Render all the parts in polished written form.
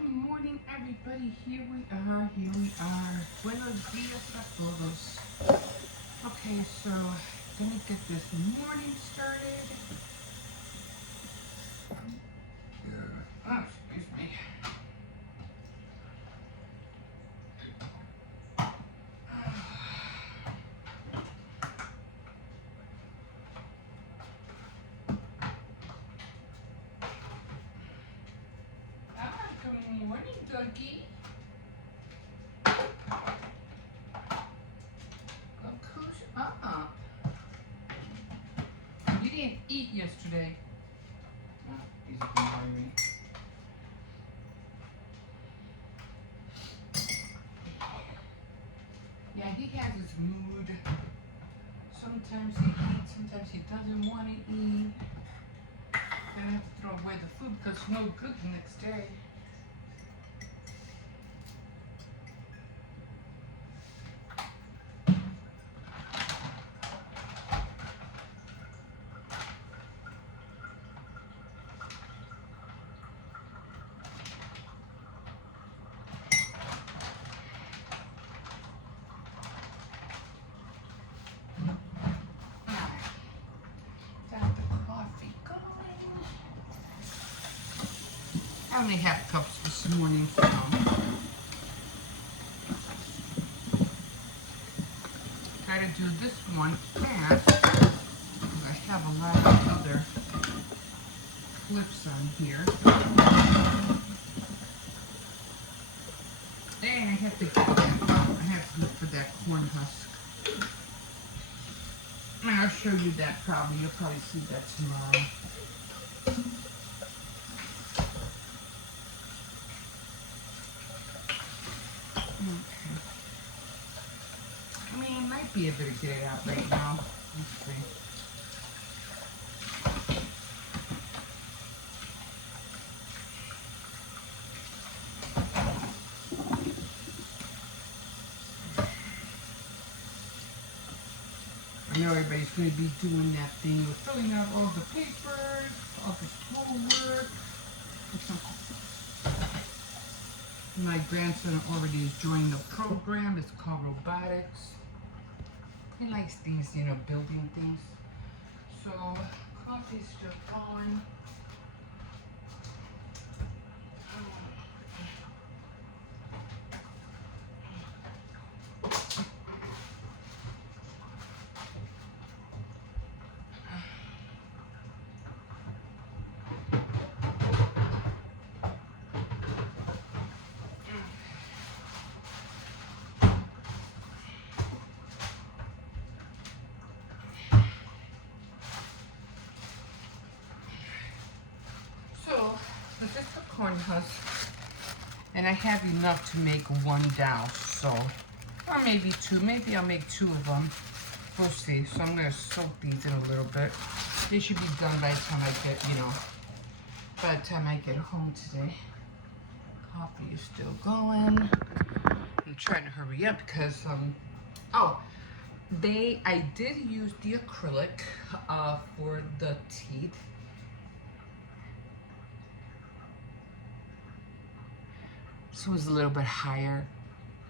Good morning, everybody. Here we are. Here we are. Buenos dias a todos. Okay, so gonna get this morning started. Oh, excuse me. Good morning, Dougie. Look who's up. You didn't eat yesterday. Oh, he's ignoring me. Yeah, he has his mood. Sometimes he eats, sometimes he doesn't want to eat. Then I have to throw away the food because it's no good the next day. Got the coffee going. I only have cups this morning, so try to do this one fast. I have a lot of other clips on here. And I have to get that out. I have to look for that corn husk. And I'll show you that probably. You'll probably see that tomorrow. Okay. I mean, it might be able to get it out right now. Let's see. I know everybody's going to be doing that thing with filling out all the papers, all the schoolwork. My grandson already is joining the program. It's called robotics. He likes things, you know, building things. So, coffee's still going. So, this is the corn husk, and I have enough to make one douse, so, or maybe two. Maybe I'll make two of them. We'll see. So I'm going to soak these in a little bit. They should be done by the time I get, by the time I get home today. Coffee is still going. I'm trying to hurry up because, I did use the acrylic for the teeth. This was a little bit higher.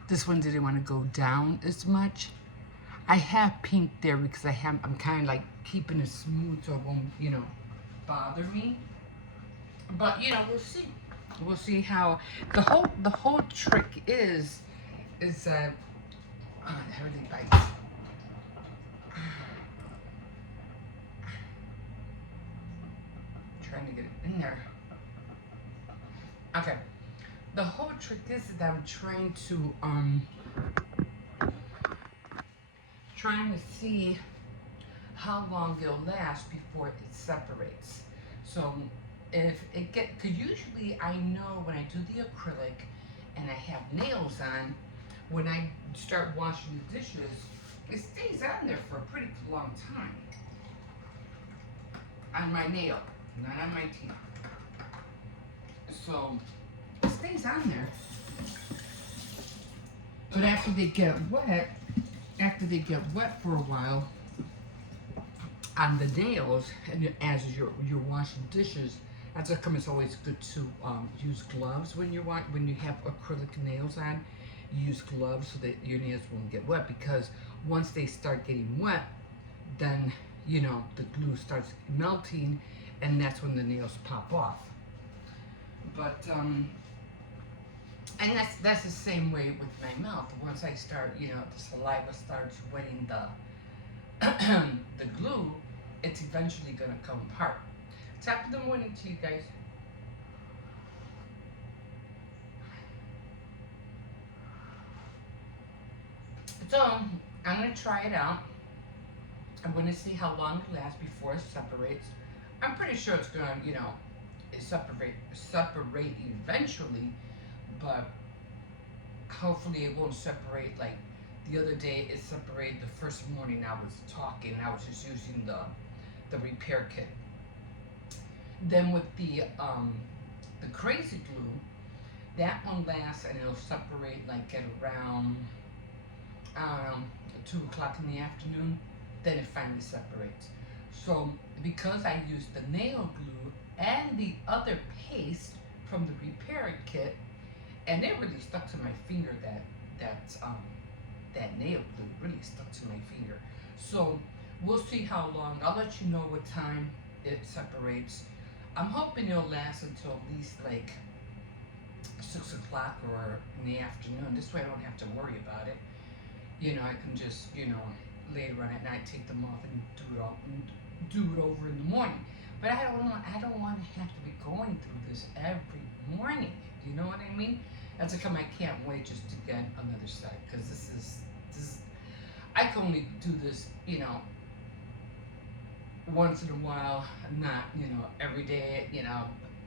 This one didn't want to go down as much. I have pink there because I'm kind of like keeping it smooth so it won't, bother me. But we'll see. We'll see how the whole trick is that everything bites. Trying to get it in there. Okay. The whole trick is that I'm trying to see how long it'll last before it separates. So if it because usually I know when I do the acrylic and I have nails on, when I start washing the dishes, it stays on there for a pretty long time. On my nail, not on my teeth. So it stays on there. But after they get wet for a while on the nails, and as you're washing dishes, As a come, it's always good to use gloves when when you have acrylic nails on. You use gloves so that your nails won't get wet, because once they start getting wet, then the glue starts melting, and that's when the nails pop off. But and that's the same way with my mouth. Once I start, the saliva starts wetting the glue, it's eventually gonna come apart. Top of the morning to you guys. So I'm gonna try it out. I'm gonna see how long it lasts before it separates. I'm pretty sure it's gonna, separate eventually, but hopefully it won't separate like the other day. It separated the first morning I was talking. I was just using the repair kit. Then with the crazy glue, that one lasts and it'll separate like at around 2 o'clock in the afternoon. Then it finally separates. So because I used the nail glue and the other paste from the repair kit, and it really stuck to my finger, that nail glue really stuck to my finger. So we'll see how long. I'll let you know what time it separates. I'm hoping it'll last until at least like 6 o'clock or in the afternoon. This way I don't have to worry about it. I can just, later on at night take them off and do it over in the morning. But I don't want to have to be going through this every morning. Do you know what I mean? That's come. I can't wait just to get another set, because this is I can only do this, once in a while, not, every day,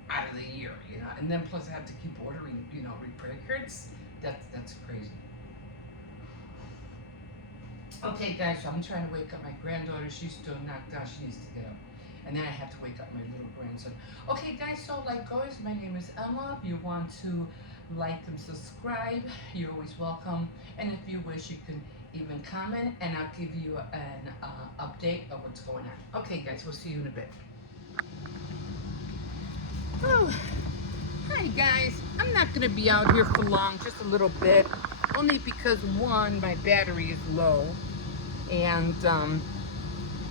out of the year, and then plus I have to keep ordering, repair kits. That's crazy. Okay, guys, so I'm trying to wake up my granddaughter. She's still knocked out. She needs to get up. And then I have to wake up my little grandson. Okay, guys, so like always, my name is Emma. If you want to like and subscribe, you're always welcome. And if you wish, you can even comment, and I'll give you an update of what's going on. Okay, guys, we'll see you in a bit. Oh, hi, guys. I'm not going to be out here for long, just a little bit. Only because, one, my battery is low. And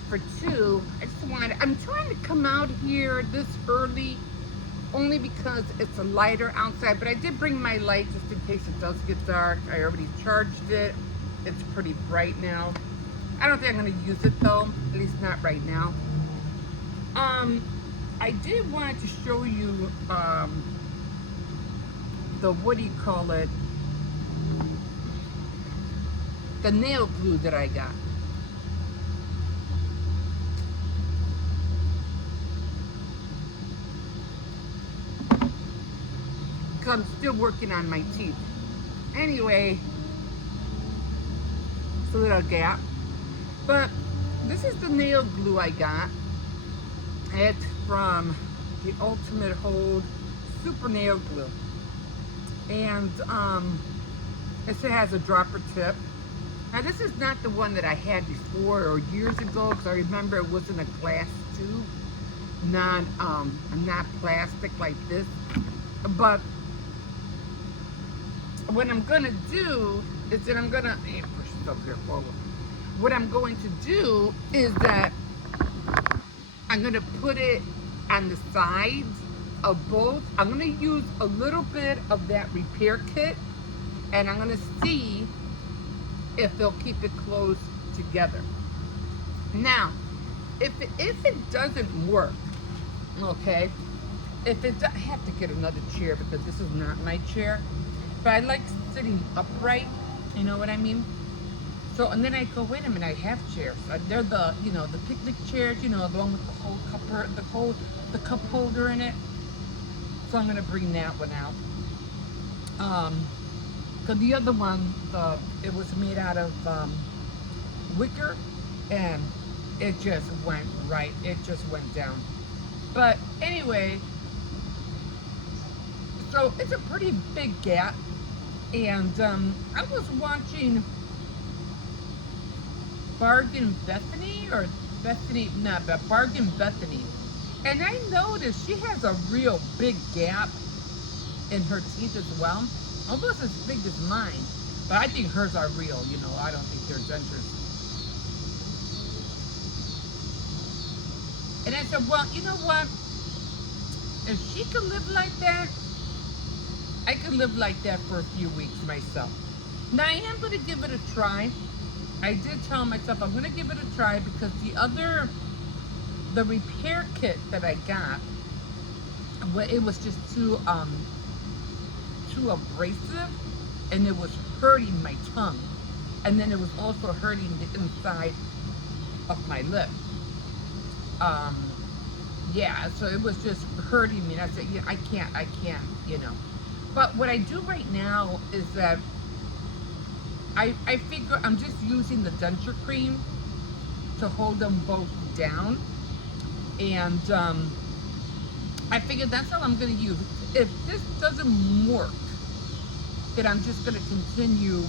for two, I'm trying to come out here this early only because it's a lighter outside, but I did bring my light just in case it does get dark. I already charged it. It's pretty bright now. I don't think I'm going to use it though, at least not right now. I did want to show you the, what do you call it, the nail glue that I got. Because I'm still working on my teeth. Anyway, it's a little gap. But this is the nail glue I got. It's from the Ultimate Hold Super Nail Glue. And it has a dropper tip. Now this is not the one that I had before or years ago, because I remember it was in a glass tube, not plastic like this. But what I'm gonna do is that push this up here forward. What I'm going to do is that I'm gonna put it on the sides of both. I'm gonna use a little bit of that repair kit, and I'm gonna see if they'll keep it close together. Now, if it doesn't work, okay, I have to get another chair because this is not my chair, but I like sitting upright, you know what I mean? So, and then I go, wait a minute, I have chairs. They're the, the picnic chairs, the one with the whole the cup holder in it. So I'm gonna bring that one out. Cause the other one, it was made out of wicker, and it just went right. It just went down. But anyway, so it's a pretty big gap, and I was watching Bargain Bethany, or Bethany, not but Bargain Bethany, And I noticed she has a real big gap in her teeth as well, almost as big as mine. But I think hers are real, you know, I don't think they're dentures. And I said, well, you know what? If she can live like that, I could live like that for a few weeks myself. Now I am going to give it a try. I did tell myself I'm going to give it a try because the repair kit that I got, it was just too abrasive, and it was hurting my tongue, and then it was also hurting the inside of my lip. Um, yeah, so it was just hurting me, and I said, yeah, I can't, you know. But what I do right now is that I figure I'm just using the denture cream to hold them both down, and I figured that's all I'm going to use. If this doesn't work, then I'm just going to continue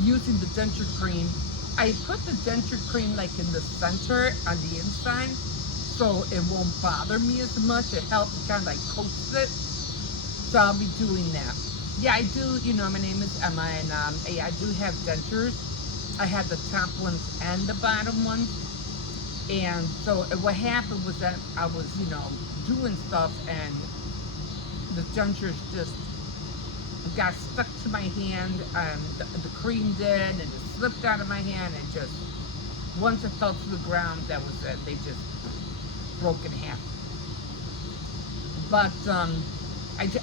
using the denture cream. I put the denture cream like in the center on the inside, so it won't bother me as much. It helps kind of like coats it. So I'll be doing that. Yeah, I do, you know, my name is Emma, and I do have dentures. I have the top ones and the bottom ones. And so what happened was that I was, you know, doing stuff, and the dentures just got stuck to my hand, and the cream did, and it slipped out of my hand, and just, once it fell to the ground, that was it. They just broke in half. But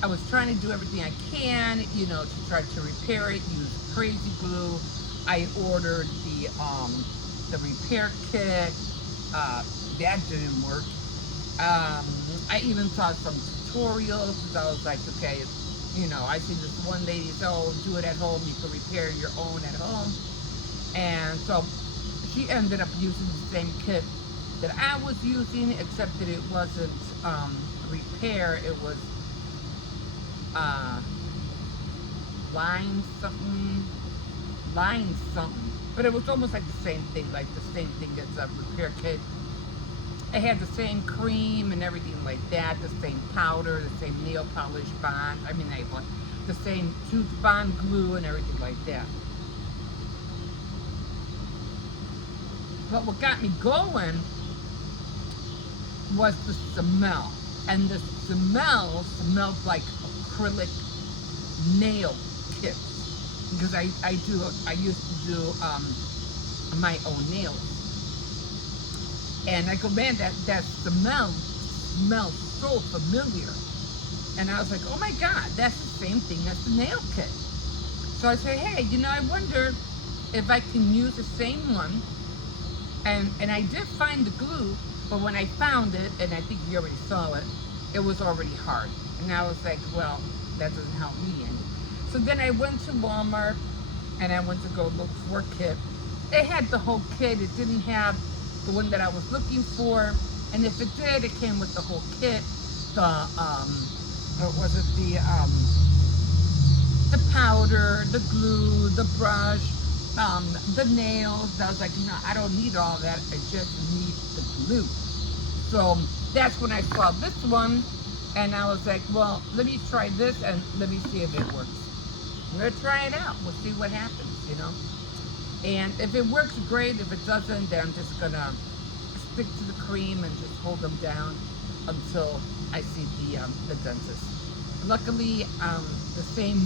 I was trying to do everything I can, you know, to try to repair it, use crazy glue. I ordered the repair kit. That didn't work. I even saw some tutorials, because I was like, okay, you know, I see this one lady say, oh, do it at home, you can repair your own at home. And so she ended up using the same kit that I was using, except that it wasn't repair, it was line something, but it was almost like the same thing, like the same thing as a repair kit. It had the same cream and everything like that, the same powder, the same nail polish bond, the same tooth bond glue and everything like that. But what got me going was the smell. And the smell smelled like acrylic nail kits. Because I used to do my own nails. And I go, man, that smell smells so familiar. And I was like, oh my God, that's the same thing as the nail kit. So I said, hey, you know, I wonder if I can use the same one. And I did find the glue, but when I found it, and I think you already saw it, it was already hard. And I was like, well, that doesn't help me any. So then I went to Walmart, and I went to go look for a kit. It had the whole kit. It didn't have the one that I was looking for. And if it did, it came with the whole kit. What was it? The powder, the glue, the brush, the nails. I was like, no, I don't need all that. I just need the glue. So that's when I saw this one, and I was like, well, let me try this and let me see if it works. I'm gonna try it out. We'll see what happens, you know. And if it works, great. If it doesn't, then I'm just gonna stick to the cream and just hold them down until I see the dentist. Luckily, the same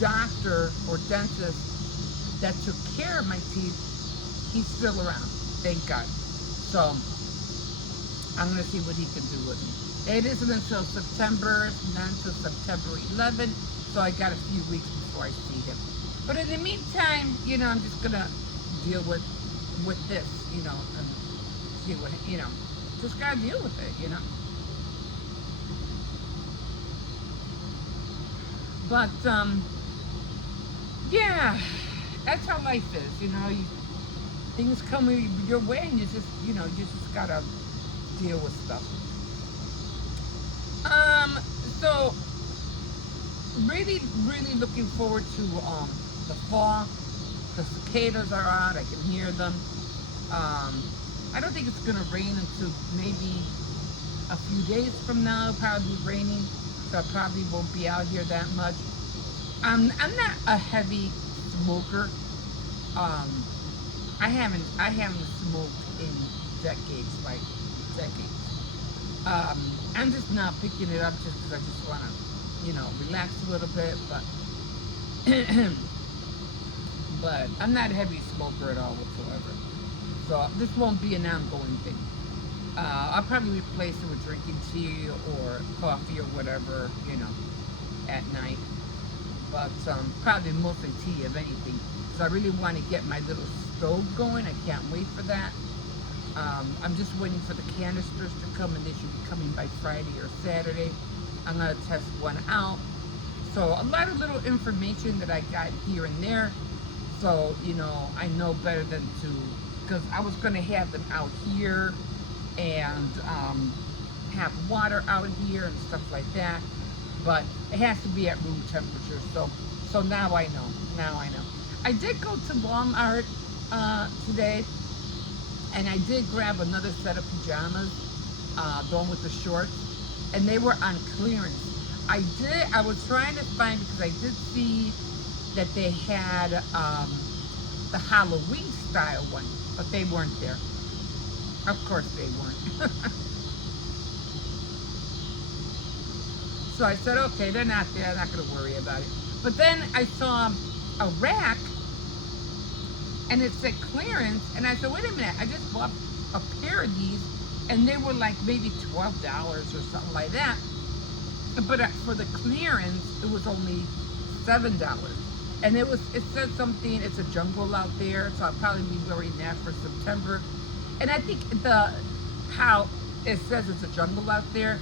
doctor or dentist that took care of my teeth, he's still around, thank God. So I'm gonna see what he can do with me. It isn't until September, not until September 11th, so I got a few weeks before I see him. But in the meantime, you know, I'm just gonna deal with this, you know, and see what, you know, just gotta deal with it, you know. But yeah, that's how life is, you know. Things come your way, and you just gotta deal with stuff. So really, really looking forward to the fall. The cicadas are out. I can hear them. I don't think it's gonna rain until maybe a few days from now. It'll probably be raining, so I probably won't be out here that much. I'm not a heavy smoker. Um, I haven't smoked in decades, like decades. I'm just not picking it up just because I just want to, relax a little bit. But but I'm not a heavy smoker at all whatsoever. So this won't be an ongoing thing. I'll probably replace it with drinking tea or coffee or whatever, at night. But probably mostly tea, if anything. So I really want to get my little stove going. I can't wait for that. I'm just waiting for the canisters to come, and they should be coming by Friday or Saturday. I'm going to test one out. So a lot of little information that I got here and there. So, I know better than to, because I was going to have them out here and have water out here and stuff like that. But it has to be at room temperature. So now I know. Now I know. I did go to Walmart today, and I did grab another set of pajamas, the one with the shorts, and they were on clearance. I was trying to find, because I did see that they had the Halloween style one, but they weren't there. Of course they weren't. So I said, okay, they're not there, I'm not going to worry about it. But then I saw a rack, and it said clearance, and I said, wait a minute, I just bought a pair of these, and they were like maybe $12 or something like that. But for the clearance, it was only $7. And it said something, it's a jungle out there, so I'll probably be wearing that for September. And I think how it says it's a jungle out there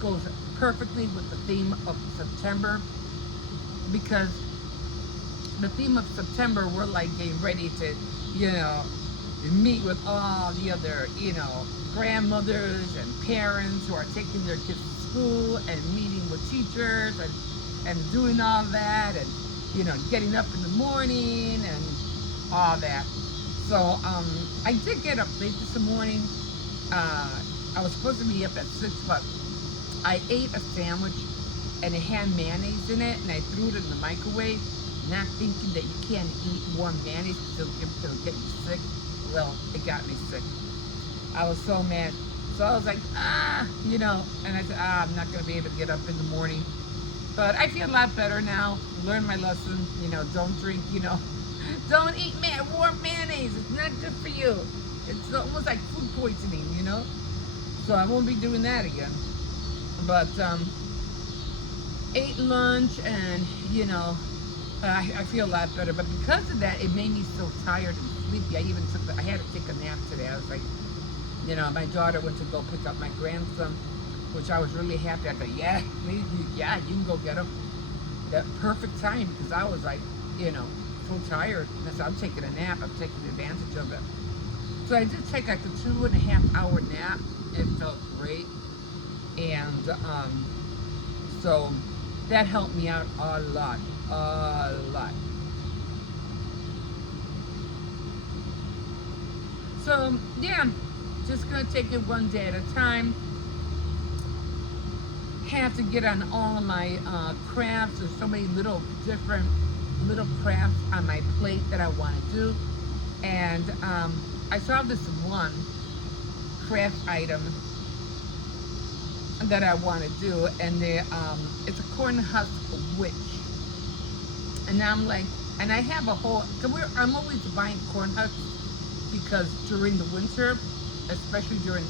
goes perfectly with the theme of September, because the theme of September, we're like getting ready to, meet with all the other, grandmothers and parents who are taking their kids to school and meeting with teachers and doing all that, and, getting up in the morning and all that. So I did get up late this morning. I was supposed to be up at 6, but I ate a sandwich and it had mayonnaise in it, and I threw it in the microwave, not thinking that you can't eat warm mayonnaise because it'll get you sick. Well, it got me sick. I was so mad. So I was like, and I said, I'm not going to be able to get up in the morning. But I feel a lot better now. Learned my lesson. Don't drink, don't eat warm mayonnaise. It's not good for you. It's almost like food poisoning, So I won't be doing that again. But ate lunch, and I feel a lot better. But because of that, it made me so tired and sleepy. I had to take a nap today. I was like, my daughter went to go pick up my grandson, which I was really happy. I thought, yeah, you can go get him. That perfect time, because I was like, so tired. And I said, I'm taking a nap. I'm taking advantage of it. So I did take like a 2.5-hour nap. It felt great. And so that helped me out a lot. So yeah, just gonna take it one day at a time. Have to get on all of my crafts. There's so many different little crafts on my plate that I want to do. And I saw this one craft item that I want to do, and it's a corn husk witch. And I'm like, and I have a whole, I'm always buying corn husks, because during the winter, especially during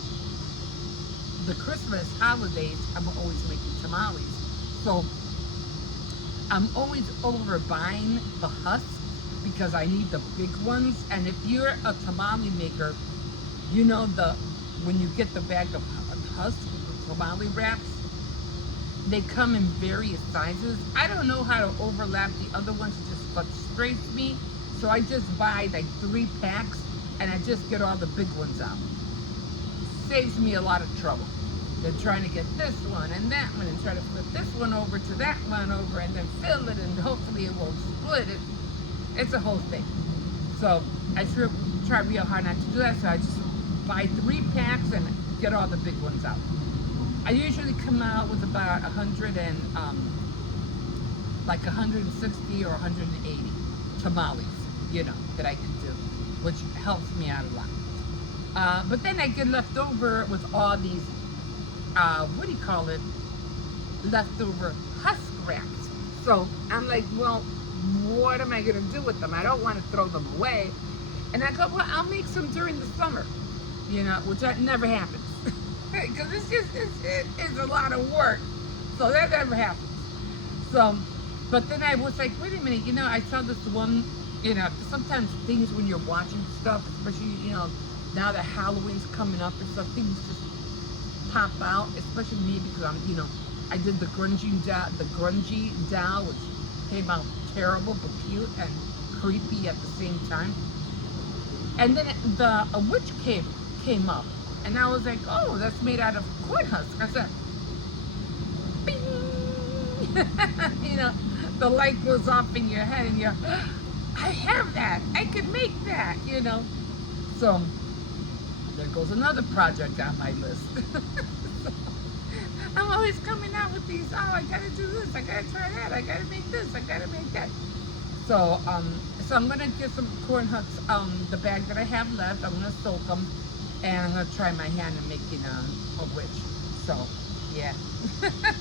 the Christmas holidays, I'm always making tamales. So I'm always overbuying the husks because I need the big ones. And if you're a tamale maker, when you get the bag of husks, the tamale wraps, they come in various sizes. I don't know how to overlap the other ones. It just frustrates me. So I just buy like 3 packs, and I just get all the big ones out. Saves me a lot of trouble than trying to get this one and that one, and try to flip this one over to that one over, and then fill it, and hopefully it won't split it. It's a whole thing. So I try real hard not to do that. So I just buy 3 packs and get all the big ones out. I usually come out with about 100 and like 160 or 180 tamales, you know, that I can do, which helps me out a lot. But then I get left over with all these, what do you call it? Leftover husk wraps. So I'm like, well, what am I gonna do with them? I don't want to throw them away. And I go, well, I'll make some during the summer, you know, which that never happens. Because it's a lot of work. So that never happens. So, but then I was like, wait a minute, you know, I saw this one, you know, sometimes things when you're watching stuff, especially, you know, now that Halloween's coming up and stuff, things just pop out, especially me because I'm, you know, I did the grungy doll, which came out terrible but cute and creepy at the same time. And then a witch came up, and I was like, oh, that's made out of corn husk. I said, bing! You know, the light goes off in your head, and you're, I have that. I can make that, you know. So there goes another project on my list. I'm always coming out with these, oh, I gotta do this, I gotta try that, I gotta make this, I gotta make that. So, so I'm gonna get some corn husks, the bag that I have left, I'm gonna soak them, and I'm gonna try my hand in making a witch. So, yeah.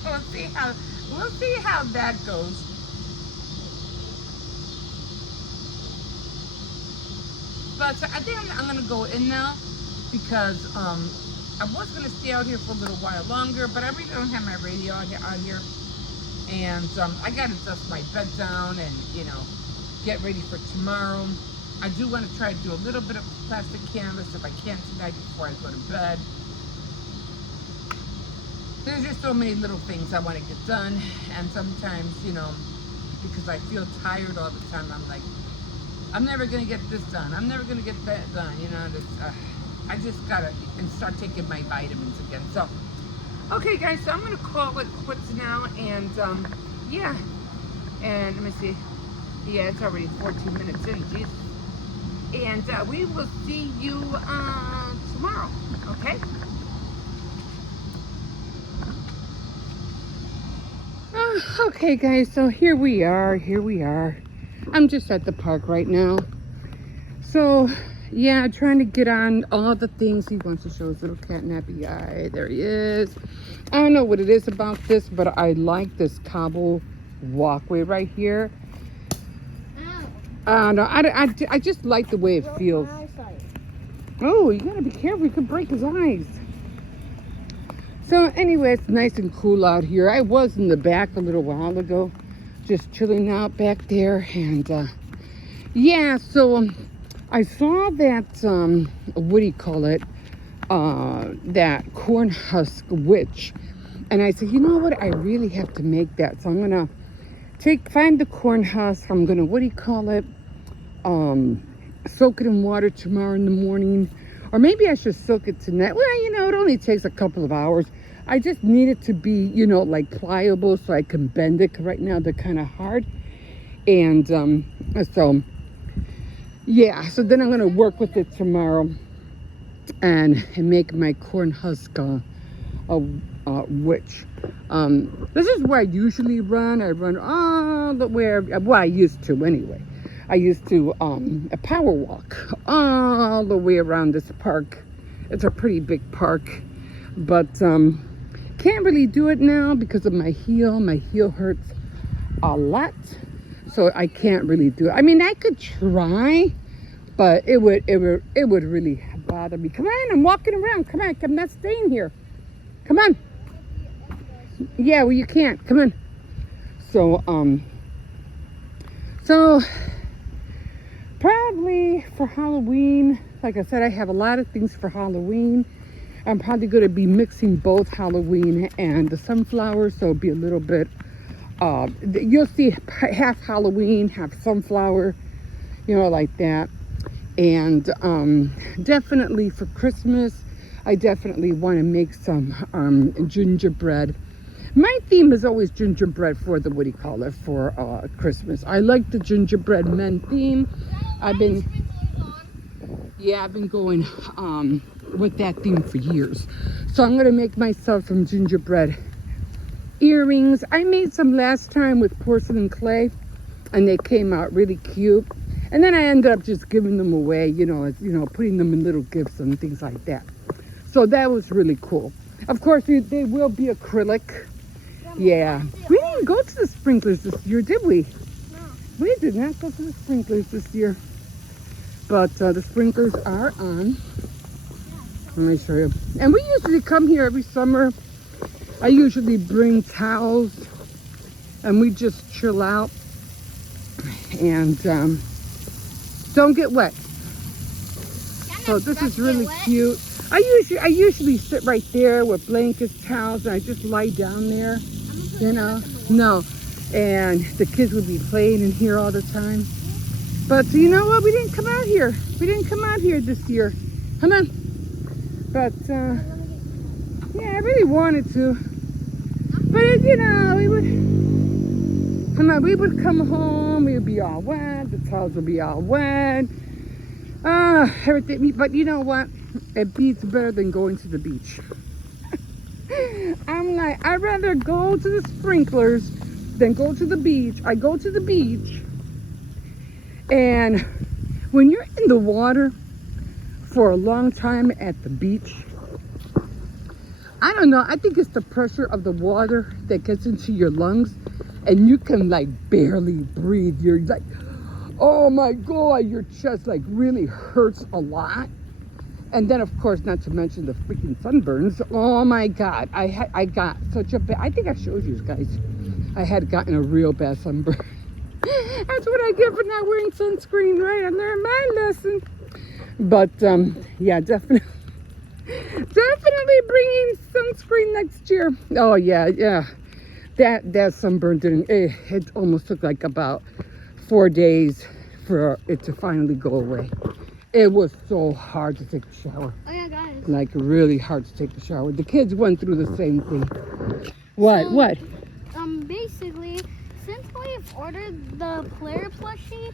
We'll see how that goes. But I think I'm gonna go in now because I was gonna stay out here for a little while longer, but I really don't have my radio out here, and I gotta dust my bed down and, you know, get ready for tomorrow. I do want to try to do a little bit of plastic canvas if I can tonight before I go to bed. There's just so many little things I want to get done, and sometimes, you know, because I feel tired all the time, I'm like, I'm never gonna get this done, I'm never gonna get that done, you know. I just gotta start taking my vitamins again. So, okay guys, so I'm gonna call it quits now, and yeah, and let me see, yeah, it's already 14 minutes in, geez. And we will see you tomorrow, okay? Okay guys, so here we are. I'm just at the park right now. So, yeah, trying to get on all the things. He wants to show his little cat nappy eye. There he is. I don't know what it is about this, but I like this cobble walkway right here. No, I just like the way it feels. Oh, you gotta be careful, you could break his eyes. So anyway, it's nice and cool out here. I was in the back a little while ago, just chilling out back there, and yeah, so I saw that what do you call it, that corn husk witch, and I said, you know what, I really have to make that. So I'm gonna find the corn husk, I'm gonna, what do you call it, soak it in water tomorrow in the morning, or maybe I should soak it tonight. Well, you know, it only takes a couple of hours. I just need it to be, you know, like pliable so I can bend it, 'cause right now they're kind of hard. And so yeah, so then I'm gonna work with it tomorrow and make my corn husk witch. This is where I usually run. I run all the way, well, I used to anyway. I used to a power walk all the way around this park. It's a pretty big park, but can't really do it now because of my heel. My heel hurts a lot, so I can't really do it. I mean, I could try, but it would really bother me. Come on, I'm walking around. Come on, I'm not staying here. Come on. Yeah, well, you can't. Come on. So probably for Halloween, like I said, I have a lot of things for Halloween. I'm probably going to be mixing both Halloween and the sunflowers, so it'll be a little bit, you'll see half Halloween, half sunflower, you know, like that. And definitely for Christmas, I definitely want to make some gingerbread. My theme is always gingerbread for the, what do you call it, for Christmas. I like the gingerbread men theme. I've been going with that theme for years. So I'm gonna make myself some gingerbread earrings. I made some last time with porcelain clay, and they came out really cute. And then I ended up just giving them away, putting them in little gifts and things like that. So that was really cool. Of course, they will be acrylic. Yeah. We didn't go to the sprinklers this year, did we? No. We did not go to the sprinklers this year. But the sprinklers are on. Let me show you. And we usually come here every summer. I usually bring towels and we just chill out and don't get wet. So this is really cute. I usually sit right there with blankets, towels, and I just lie down there, No, and the kids would be playing in here all the time. But you know what? We didn't come out here. We didn't come out here this year. Come on. But yeah, I really wanted to. But we would come home. We would be all wet. The towels would be all wet. Everything. But you know what? It beats better than going to the beach. I'm like, I'd rather go to the sprinklers than go to the beach. I go to the beach, and when you're in the water for a long time at the beach, I don't know, I think it's the pressure of the water that gets into your lungs, and you can like barely breathe. You're like, oh my God, your chest like really hurts a lot. And then, of course, not to mention the freaking sunburns. Oh my God, I got such a bad, I think I showed you guys, I had gotten a real bad sunburn. That's what I get for not wearing sunscreen, right? I learned my lesson. But yeah, definitely bringing sunscreen next year. Oh yeah. That sunburn it almost took like about 4 days for it to finally go away. It was so hard to take a shower. Oh yeah, guys. Like really hard to take a shower. The kids went through the same thing. What? Basically, since we've ordered the player plushie,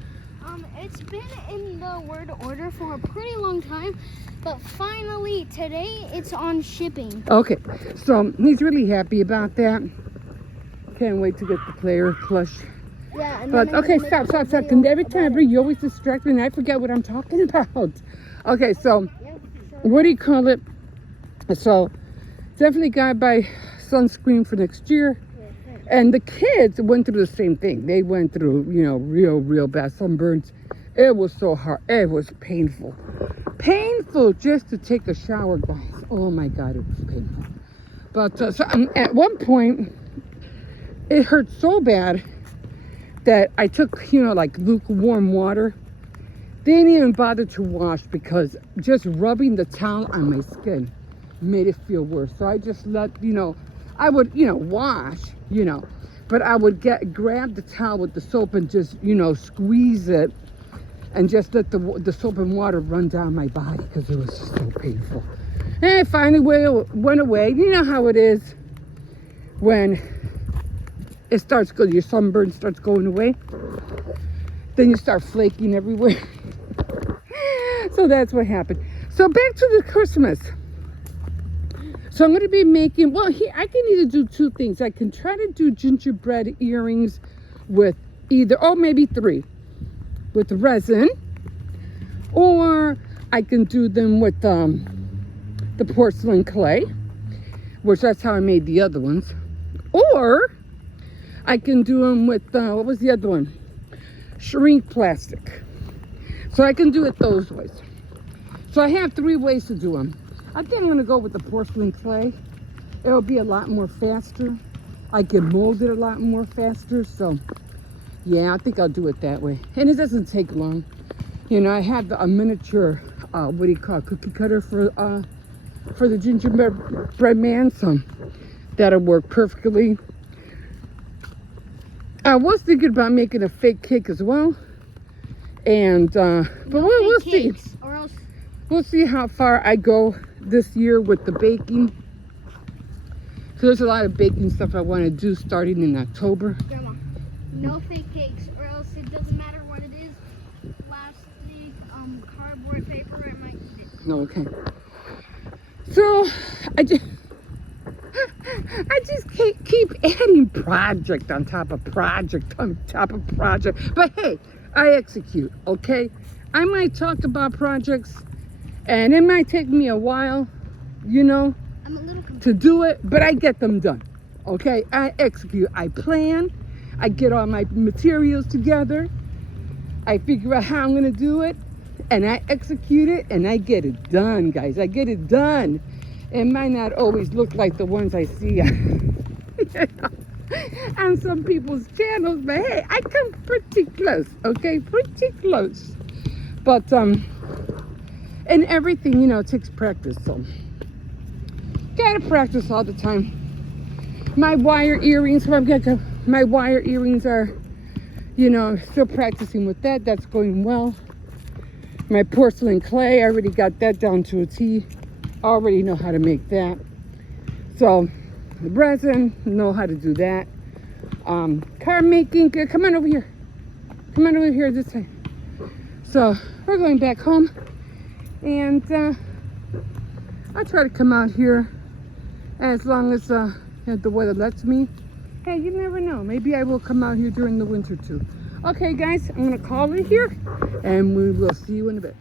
it's been in the word order for a pretty long time, but finally today it's on shipping. Okay, so he's really happy about that. Can't wait to get the player plush. Yeah, and But okay, stop. And every time I bring you always distract me and I forget what I'm talking about. Okay, so what do you call it? So definitely gotta buy sunscreen for next year. And the kids went through the same thing. They went through, real bad sunburns. It was so hard. It was painful. Painful just to take a shower, guys. Oh my God, it was painful. But at one point, it hurt so bad that I took, like lukewarm water. Didn't even bother to wash because just rubbing the towel on my skin made it feel worse. So I just let, I would, wash, but I would grab the towel with the soap and just, squeeze it and just let the soap and water run down my body because it was just so painful. And it finally went away. You know how it is when it starts going, your sunburn starts going away. Then you start flaking everywhere. So that's what happened. So back to the Christmas. So I'm going to be making, I can either do two things. I can try to do gingerbread earrings with maybe 3, with resin. Or I can do them with the porcelain clay, which that's how I made the other ones. Or I can do them with, what was the other one? Shrink plastic. So I can do it those ways. So I have 3 ways to do them. I think I'm going to go with the porcelain clay. It'll be a lot more faster. I can mold it a lot more faster. So yeah, I think I'll do it that way. And it doesn't take long. I have a miniature, cookie cutter for the gingerbread man. So that'll work perfectly. I was thinking about making a fake cake as well. And, but we'll see. Or else We'll see how far I go this year with the baking. So there's a lot of baking stuff I want to do starting in October. Grandma, no fake cakes, or else it doesn't matter what it is. Plastic, cardboard, paper, it might eat it. No, okay. So I just keep adding project on top of project on top of project. But hey, I execute, okay? I might talk about projects and it might take me a while, you know, I'm a little confused. to do it, but I get them done, okay? I execute. I plan. I get all my materials together. I figure out how I'm going to do it, and I execute it, and I get it done, guys. I get it done. It might not always look like the ones I see on some people's channels, but hey, I come pretty close, okay? Pretty close. But, and everything, you know, takes practice, so gotta practice all the time. My wire earrings, my wire earrings are, you know, still practicing with that. That's going well. My porcelain clay, I already got that down to a T. Already know how to make that. So the resin, know how to do that. Car making, come on over here. Come on over here this time. So we're going back home, and I'll try to come out here as long as the weather lets me. Hey, you never know. Maybe I will come out here during the winter too. Okay, guys, I'm gonna call it here, and we will see you in a bit.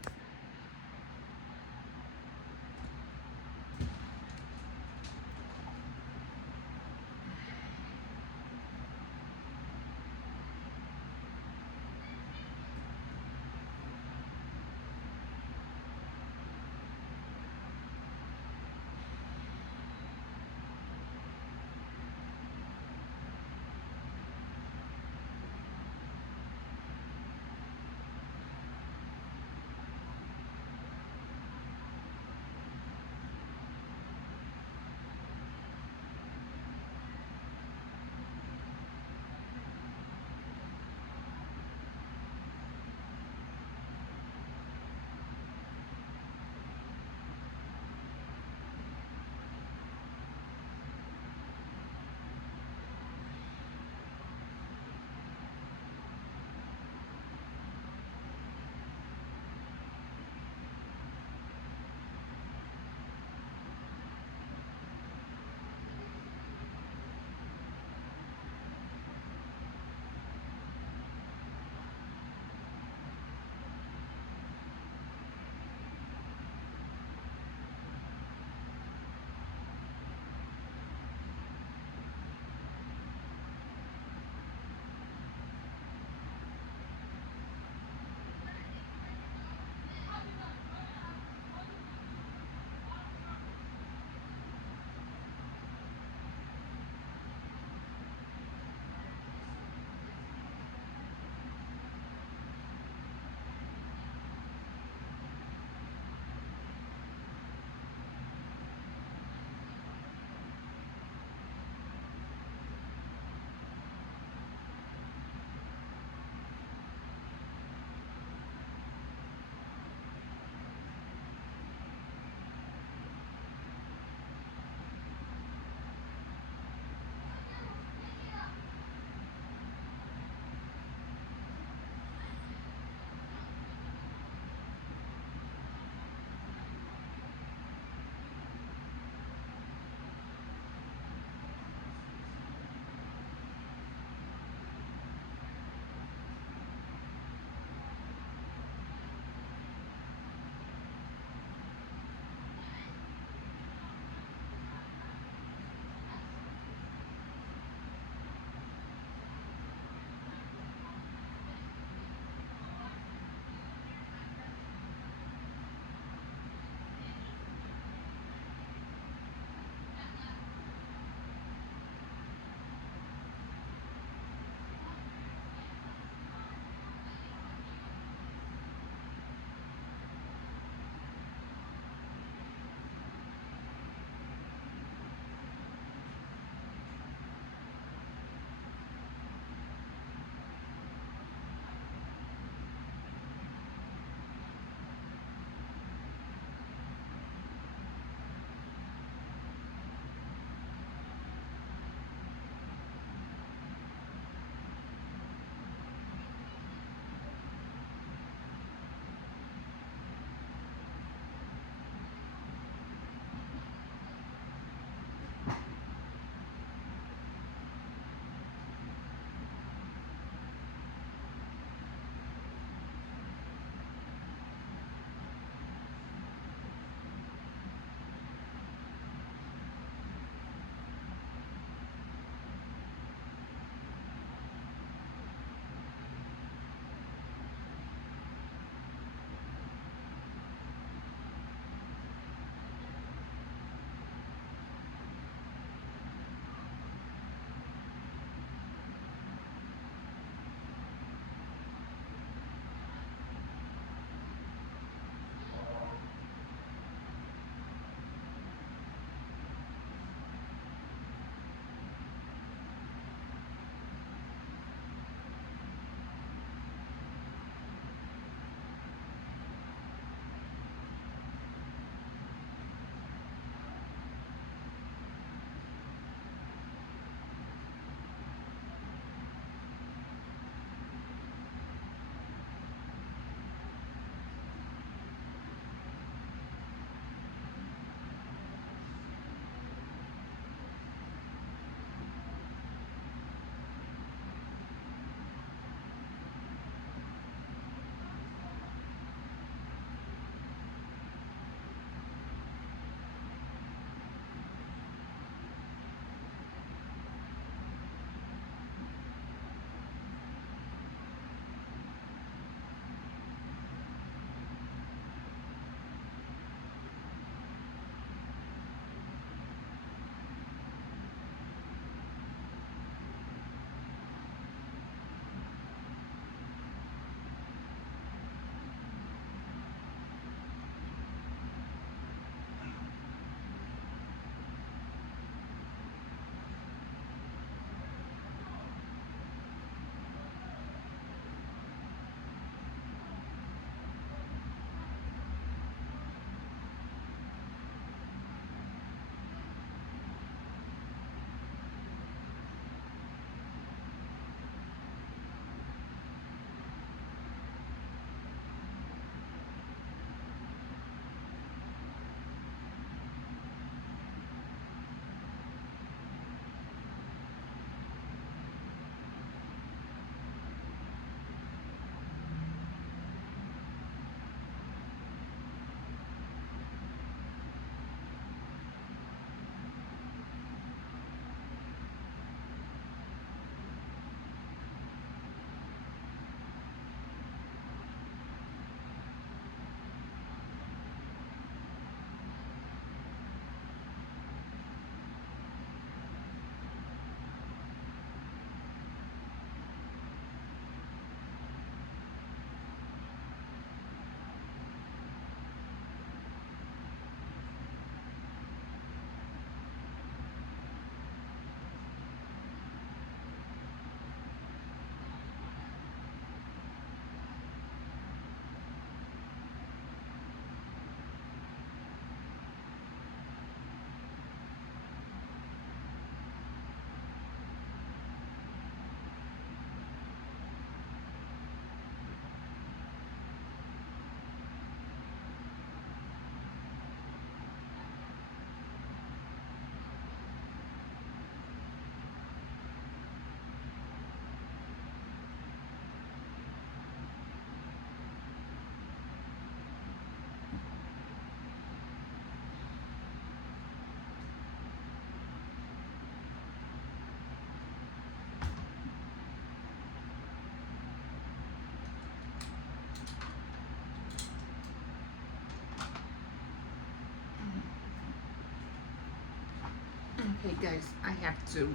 Okay, guys, I have to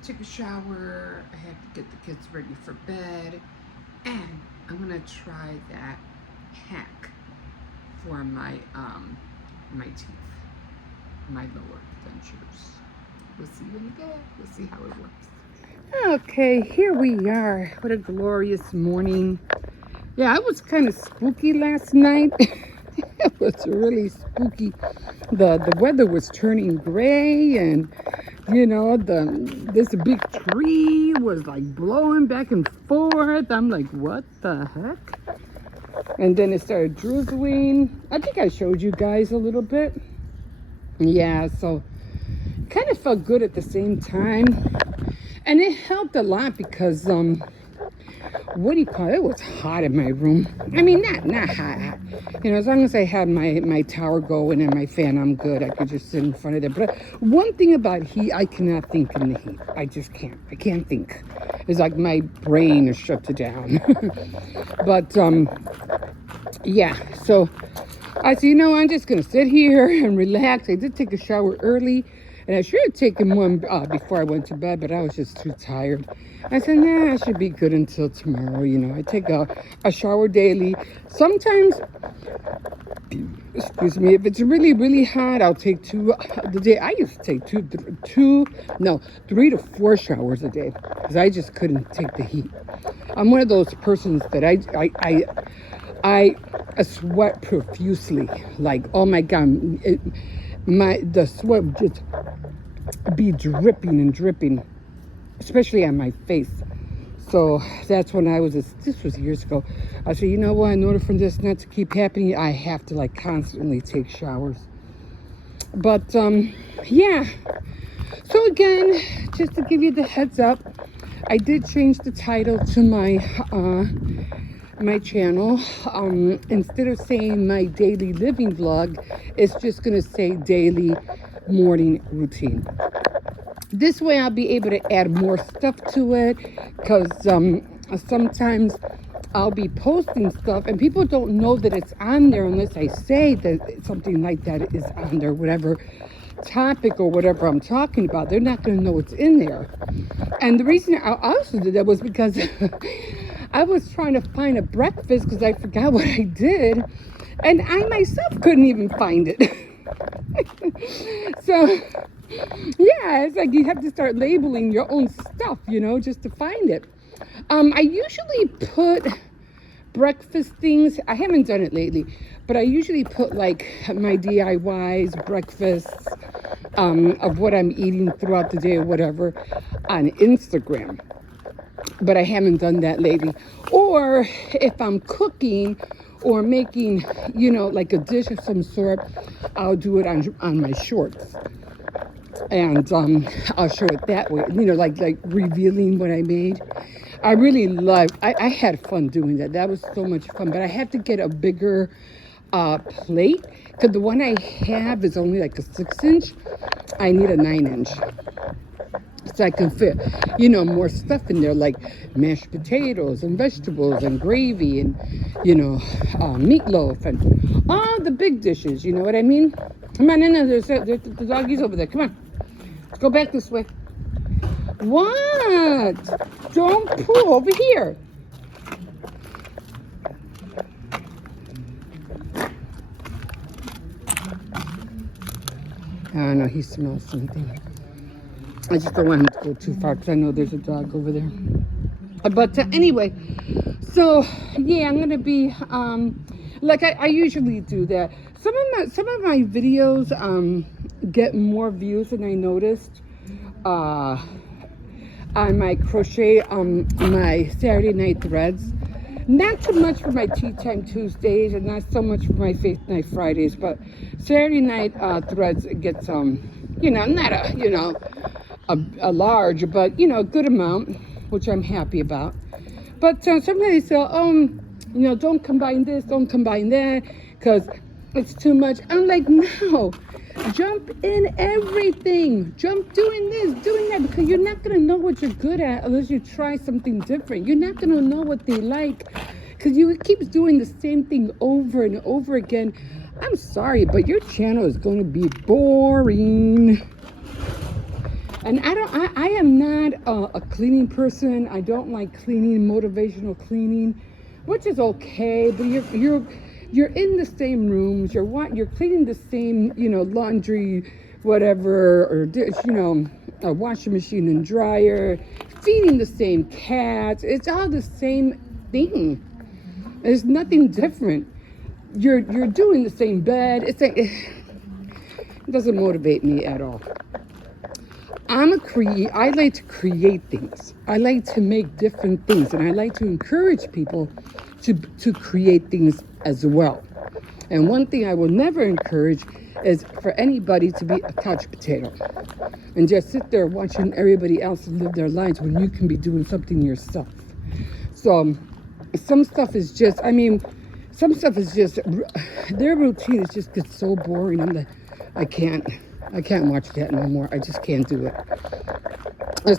take a shower. I have to get the kids ready for bed, and I'm gonna try that hack for my my teeth, my lower dentures. We'll see when we get. We'll see how it works. Okay, here we are. What a glorious morning. Yeah, it was kind of spooky last night. It was really spooky. The weather was turning gray, and you know, this big tree was like blowing back and forth. I'm like, what the heck? And then it started drizzling. I think I showed you guys a little bit. Yeah, so kind of felt good at the same time. And it helped a lot because what do you call it? It was hot in my room. I mean, not hot. You know, as long as I had my tower going and my fan, I'm good. I could just sit in front of it. But one thing about heat, I cannot think in the heat. I just can't. I can't think. It's like my brain is shut down. But yeah. So I said, you know, I'm just gonna sit here and relax. I did take a shower early. And I should have taken one before I went to bed, but I was just too tired. I said, nah, I should be good until tomorrow. You know, I take a shower daily. Sometimes, excuse me, if it's really, really hot, I'll take two. The day I used to take 3 to 4 showers a day because I just couldn't take the heat. I'm one of those persons that I sweat profusely. Like, oh my God, the sweat would just be dripping and dripping, especially on my face. So that's when this was years ago. I said, you know what, in order for this not to keep happening, I have to like constantly take showers. But yeah, so again, just to give you the heads up, I did change the title to my channel. Instead of saying my daily living vlog, it's just gonna say daily morning routine. This way I'll be able to add more stuff to it, because sometimes I'll be posting stuff and people don't know that it's on there unless I say that something like that is on there, whatever topic or whatever I'm talking about. They're not going to know it's in there. And the reason I also did that was because I was trying to find a breakfast because I forgot what I did, and I myself couldn't even find it. So yeah, it's like you have to start labeling your own stuff, you know, just to find it. I usually put breakfast things. I haven't done it lately, but I usually put like my DIYs, breakfasts, of what I'm eating throughout the day or whatever on Instagram. But I haven't done that lately. Or if I'm cooking or making, you know, like a dish of some sort, I'll do it on my shorts. And I'll show it that way, you know, like revealing what I made. I really I had fun doing that. That was so much fun. But I have to get a bigger plate, because the one I have is only like a 6-inch. I need a 9-inch. So I can fit, you know, more stuff in there, like mashed potatoes and vegetables and gravy and, you know, meatloaf and all the big dishes, you know what I mean? Come on, no, there's the doggies over there. Come on. Let's go back this way. What? Don't pull over here. I don't know, he smells something. I just don't want him to go too far because I know there's a dog over there. But anyway, so yeah, I'm gonna be like I usually do that. Some of my videos get more views than I noticed on my crochet my Saturday night threads. Not too much for my Tea Time Tuesdays and not so much for my Faith Night Fridays, but Saturday night threads gets you know, not a, you know, a large, but you know, a good amount, which I'm happy about. But sometimes they say, you know, don't combine this, don't combine that, because it's too much. I'm like, no, jump in everything. Jump doing this, doing that, because you're not going to know what you're good at unless you try something different. You're not going to know what they like because you keep doing the same thing over and over again. I'm sorry, but your channel is going to be boring. And I am not a cleaning person. I don't like cleaning, motivational cleaning, which is okay. But you're in the same rooms. You're cleaning the same, laundry, whatever, or a washing machine and dryer, feeding the same cats. It's all the same thing. There's nothing different. You're doing the same bed. It doesn't motivate me at all. I like to create things. I like to make different things, and I like to encourage people to create things as well. And one thing I will never encourage is for anybody to be a couch potato and just sit there watching everybody else live their lives when you can be doing something yourself. So some stuff is just, their routine is just gets so boring. I can't watch that no more. I just can't do it.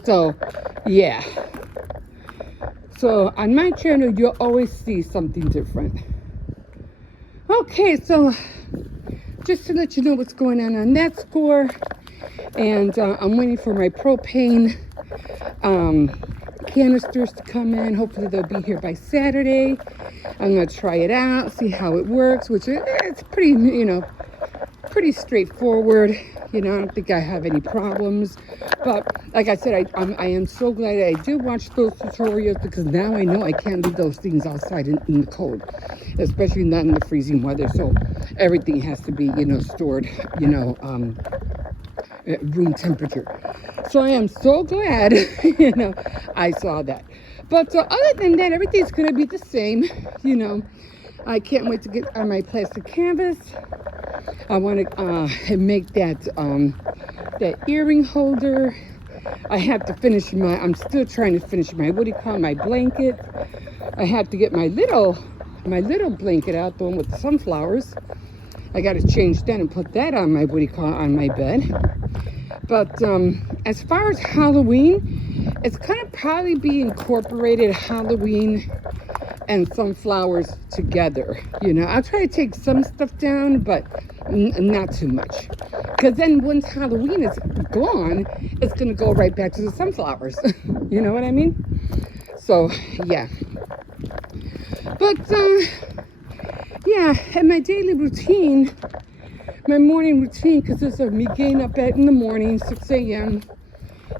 So, yeah. So on my channel, you'll always see something different. Okay, so just to let you know what's going on that score. And I'm waiting for my propane canisters to come in. Hopefully they'll be here by Saturday. I'm going to try it out, see how it works, which it's pretty, pretty straightforward. I don't think I have any problems. But like I said, I am so glad I did watch those tutorials, because now I know I can't leave those things outside in the cold, especially not in the freezing weather. So everything has to be, stored, at room temperature. So I am so glad, I saw that. But other than that, everything's going to be the same. I can't wait to get on my plastic canvas. I want to make that earring holder. I have to finish I'm still trying to finish my blanket. I have to get my little blanket out, the one with the sunflowers. I got to change that and put that on on my bed. But as far as Halloween, it's kind of probably be incorporated Halloween and sunflowers together. I'll try to take some stuff down, but not too much. Because then once Halloween is gone, it's going to go right back to the sunflowers. You know what I mean? So, yeah. But, yeah, and my daily routine, my morning routine consists of me getting up in the morning, 6 a.m.,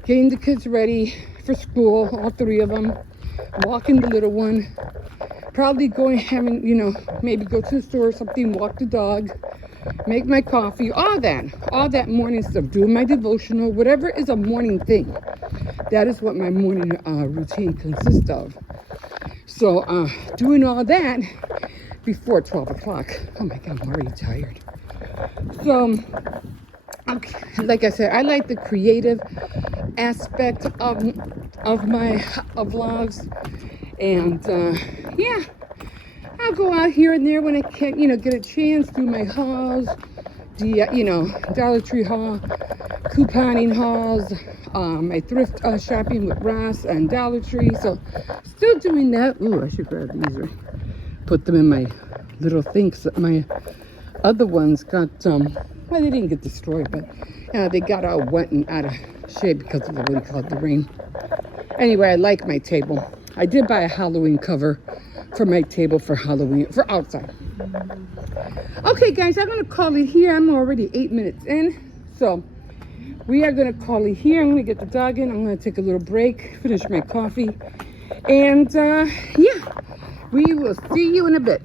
getting the kids ready for school, all three of them, walking the little one, probably maybe go to the store or something, walk the dog, make my coffee, all that morning stuff, doing my devotional, whatever is a morning thing. That is what my morning routine consists of. So doing all that before 12 o'clock. Oh my God, I'm already tired. So, okay, like I said, I like the creative aspect of my vlogs. And yeah, I'll go out here and there when I can, get a chance, do my hauls, Dollar Tree haul, couponing hauls, my thrift shopping with Ross and Dollar Tree. So still doing that. Ooh, I should grab these, right? Put them in my little things. My other ones got, well, they didn't get destroyed, but they got all wet and out of shape because of the rain. Anyway, I like my table. I did buy a Halloween cover for my table for Halloween, for outside. Okay, guys, I'm going to call it here. I'm already 8 minutes in. So we are going to call it here. I'm going to get the dog in. I'm going to take a little break, finish my coffee. And, yeah, we will see you in a bit.